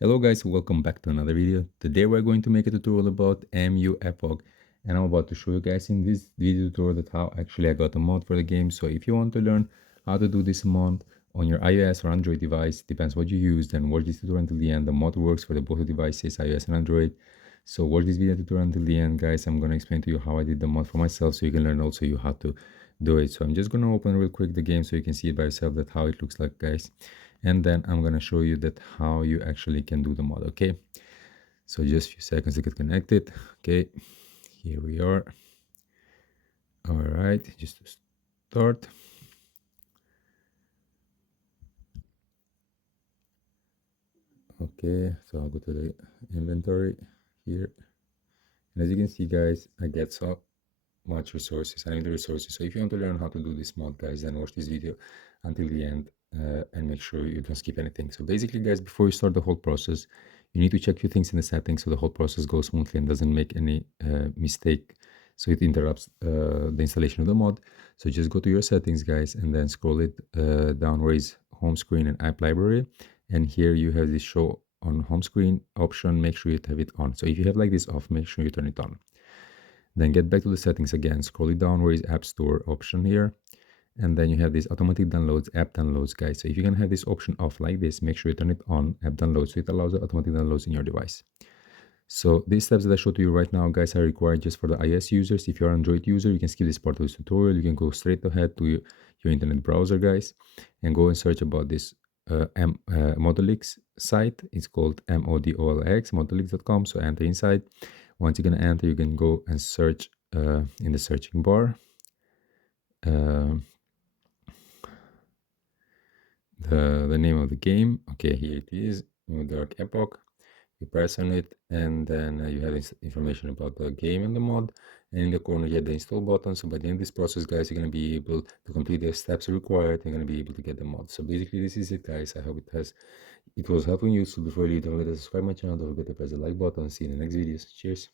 Hello guys, welcome back to another video. Today we're going to make a tutorial about MU Epoch, and I'm about to show you guys in this video tutorial that how actually I got a mod for the game. So if you want to learn how to do this mod on your iOS or Android device, depends what you use, then watch this tutorial until the end. The mod works for the both devices, iOS and Android. So watch this video tutorial until the end, guys. I'm gonna explain to you how I did the mod for myself so you can learn also you how to do it. So I'm just gonna open real quick the game so you can see it by yourself that how it looks like, guys, and then I'm gonna show you that how you actually can do the mod. Okay, so just a few seconds to get connected. Okay, here we are. All right, just to start. Okay, so I'll go to the inventory here, and as you can see, guys, I get so much resources. I need the resources. So if you want to learn how to do this mod, guys, then watch this video until the end, and make sure you don't skip anything. So basically, guys, before you start the whole process, you need to check few things in the settings so the whole process goes smoothly and doesn't make any mistake, so it interrupts the installation of the mod. So just go to your settings, guys, and then scroll it down where is home screen and app library, and here you have this show on home screen option. Make sure you have it on. So if you have like this off, make sure you turn it on. Then get back to the settings again, scroll it down where is App Store option here. And then you have this automatic downloads, app downloads, guys. So if you can have this option off like this, make sure you turn it on, app downloads, so it allows the automatic downloads in your device. So these steps that I showed to you right now, guys, are required just for the iOS users. If you're an Android user, you can skip this part of this tutorial. You can go straight ahead to your internet browser, guys, and go and search about this Modolix site. It's called MODOLX, modolix.com. So enter inside. Once you're gonna enter, you can go and search in the searching bar uh, the name of the game. Okay, here it is, Dark Epoch. You press on it, and then you have this information about the game and the mod, and in the corner you have the install button. So by the end of this process, guys, you're going to be able to complete the steps required. You're going to be able to get the mod. So basically this is it, guys. I hope it was helping you. So before you leave, don't forget to subscribe my channel, don't forget to press the like button. See you in the next videos. Cheers.